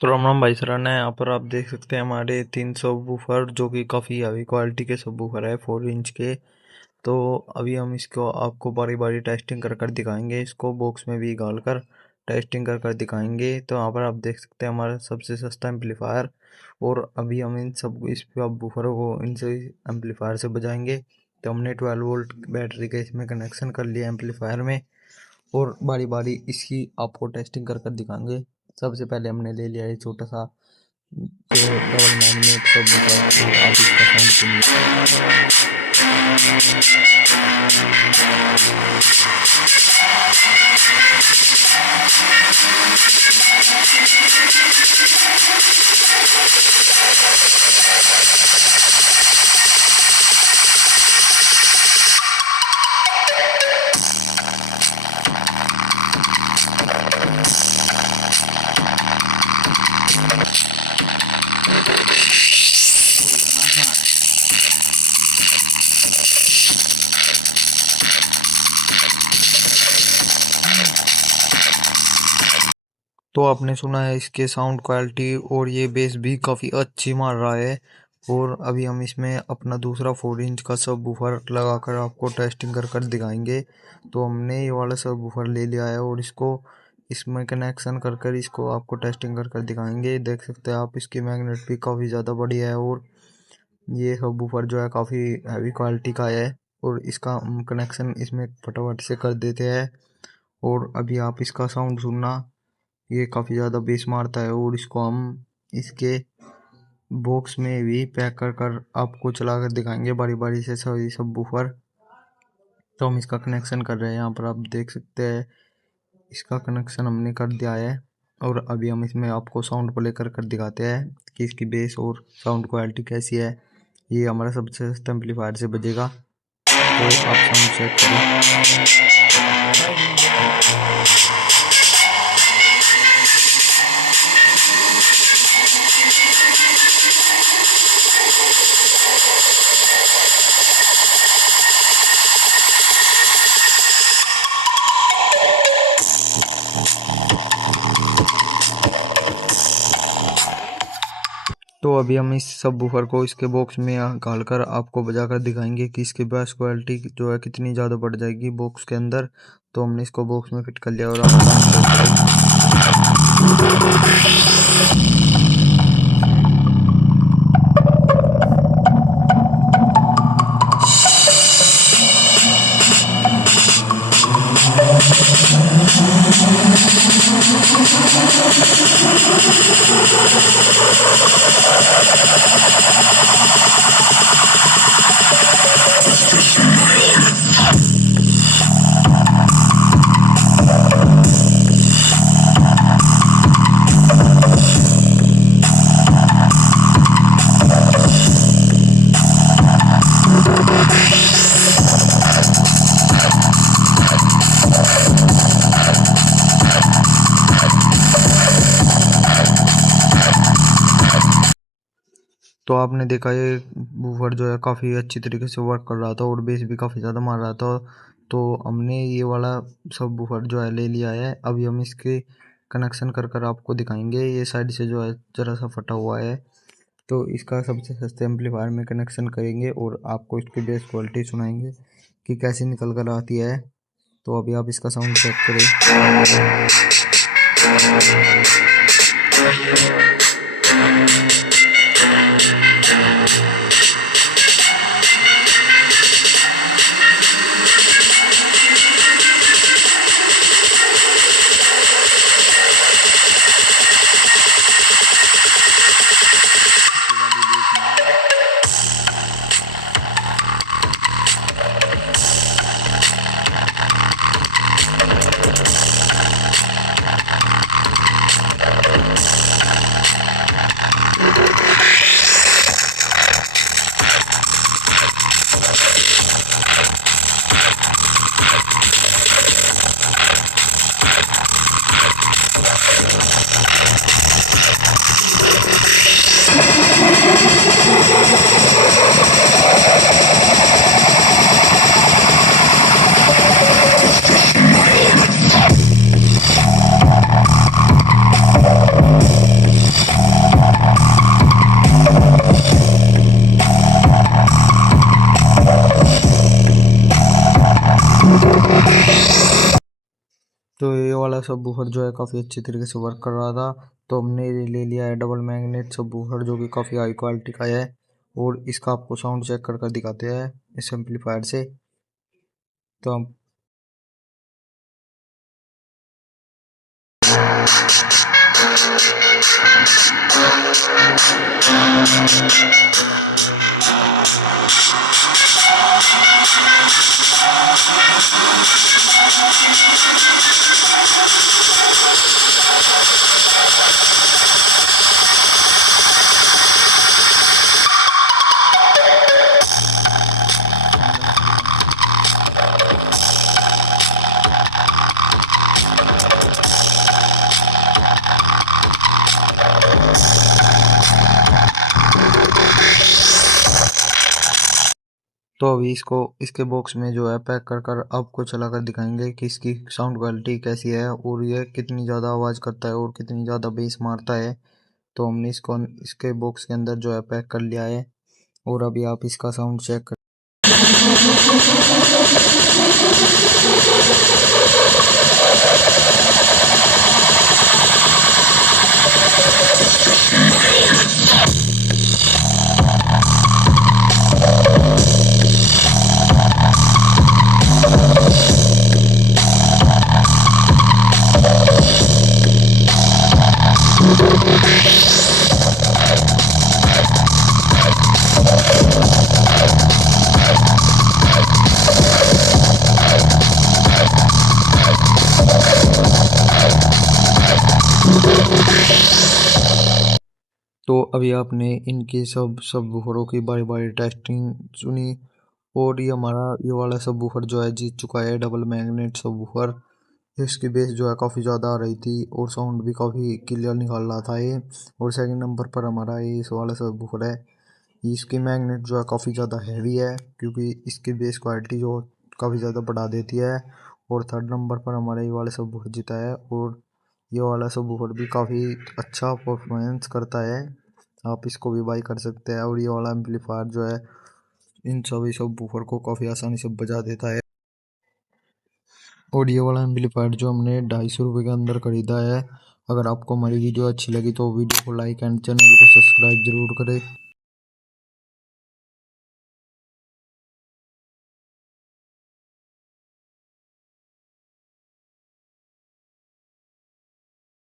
तो राम राम भाई सराहना है। यहाँ पर आप देख सकते हैं हमारे 300 वूफर जो कि काफ़ी हैवी क्वालिटी के सब वूफर है 4 इंच के। तो अभी हम इसको आपको बारी बारी टेस्टिंग कर कर दिखाएंगे, इसको बॉक्स में भी डाल कर टेस्टिंग कर कर दिखाएंगे। तो यहाँ पर आप देख सकते हैं हमारा सबसे सस्ता एम्पलीफायर। और अभी हम इन सब इस वूफरों को इनसे एम्पलीफायर से बजाएंगे। तो हमने 12 वोल्ट बैटरी के इसमें कनेक्शन कर लिया एम्पलीफायर में, और बारी बारी इसकी आपको टेस्टिंग कर कर दिखाएंगे। सबसे पहले हमने ले लिया है छोटा सा जो डबल मैग्नेट सब वूफर, और आप इसका साउंड सुनिए। तो आपने सुना है इसके साउंड क्वालिटी, और ये बेस भी काफ़ी अच्छी मार रहा है। और अभी हम इसमें अपना दूसरा 4 इंच का सब वूफर लगाकर आपको टेस्टिंग कर कर दिखाएंगे। तो हमने ये वाला सब वूफर ले लिया है और इसको इसमें कनेक्शन कर कर इसको आपको टेस्टिंग कर कर दिखाएंगे। देख सकते हैं आप इसकी मैग्नेट भी काफ़ी ज़्यादा बढ़िया है, और ये सब वूफर जो है काफ़ी हैवी क्वालिटी का है। और इसका हम कनेक्शन इसमें फटाफट से कर देते हैं। और अभी आप इसका साउंड सुनना, ये काफ़ी ज़्यादा बेस मारता है। और इसको हम इसके बॉक्स में भी पैक कर कर आपको चला कर दिखाएंगे बारी बारी से सभी सब बूफर। तो हम इसका कनेक्शन कर रहे हैं, यहाँ पर आप देख सकते हैं इसका कनेक्शन हमने कर दिया है। और अभी हम इसमें आपको साउंड प्ले कर कर दिखाते हैं कि इसकी बेस और साउंड क्वालिटी कैसी है। ये हमारा सबसे सस्ता एम्पलीफायर से बजेगा, तो आप साउंड चेक करें। तो अभी हम इस सब वूफर को इसके बॉक्स में डाल कर आपको बजा कर दिखाएंगे कि इसकी बेस क्वालिटी जो है कितनी ज़्यादा बढ़ जाएगी बॉक्स के अंदर। तो हमने इसको बॉक्स में फिट कर लिया और आप साउंड चेक करें। तो आपने देखा ये वूफर जो है काफ़ी अच्छी तरीके से वर्क कर रहा था और बेस भी काफ़ी ज़्यादा मार रहा था। तो हमने ये वाला सब वूफर जो है ले लिया है। अभी हम इसके कनेक्शन कर कर आपको दिखाएंगे। ये साइड से जो है ज़रा सा फटा हुआ है, तो इसका सबसे सस्ते एम्पलीफायर में कनेक्शन करेंगे और आपको इसकी बेस क्वालिटी सुनाएंगे कि कैसे निकल कर आती है। तो अभी आप इसका साउंड चेक करें। वाला सबवूफर जो है काफ़ी अच्छी तरीके से वर्क कर रहा था, तो हमने ये ले लिया है डबल मैग्नेट सबवूफर जो कि काफ़ी हाई क्वालिटी का है। और इसका आपको साउंड चेक कर दिखाते हैं इस एम्पलीफायर से। तो हम तो अभी इसको इसके बॉक्स में जो है पैक कर कर आपको चला कर दिखाएंगे कि इसकी साउंड क्वालिटी कैसी है और ये कितनी ज़्यादा आवाज़ करता है और कितनी ज़्यादा बेस मारता है। तो हमने इसको इसके बॉक्स के अंदर जो है पैक कर लिया है और अभी आप इसका साउंड चेक कर। तो अभी आपने इनकी सबवूफरों की बारी बारी टेस्टिंग सुनी और ये हमारा ये वाला सबवूफर जो है जीत चुका है डबल मैग्नेट सबवूफर। इसकी बेस जो है काफ़ी ज़्यादा आ रही थी और साउंड भी काफ़ी क्लियर निकाल रहा था ये। और सेकंड नंबर पर हमारा ये इस वाला सबवूफर है। इसकी मैग्नेट जो है काफ़ी ज़्यादा हैवी है क्योंकि इसकी बेस क्वालिटी जो काफ़ी ज़्यादा बढ़ा देती है। और थर्ड नंबर पर हमारा ये वाला सबवूफर जीता है और ये वाला सबवूफर भी काफ़ी अच्छा परफॉर्मेंस करता है। आप इसको भी बाई कर सकते हैं और ये वाला एम्पलीफायर जो है इन सभी सबवूफर को काफ़ी आसानी से बजा देता है। और ये वाला एम्पलीफायर जो हमने 250 रुपये के अंदर खरीदा है। अगर आपको हमारी वीडियो अच्छी लगी तो वीडियो को लाइक एंड चैनल को सब्सक्राइब जरूर करें।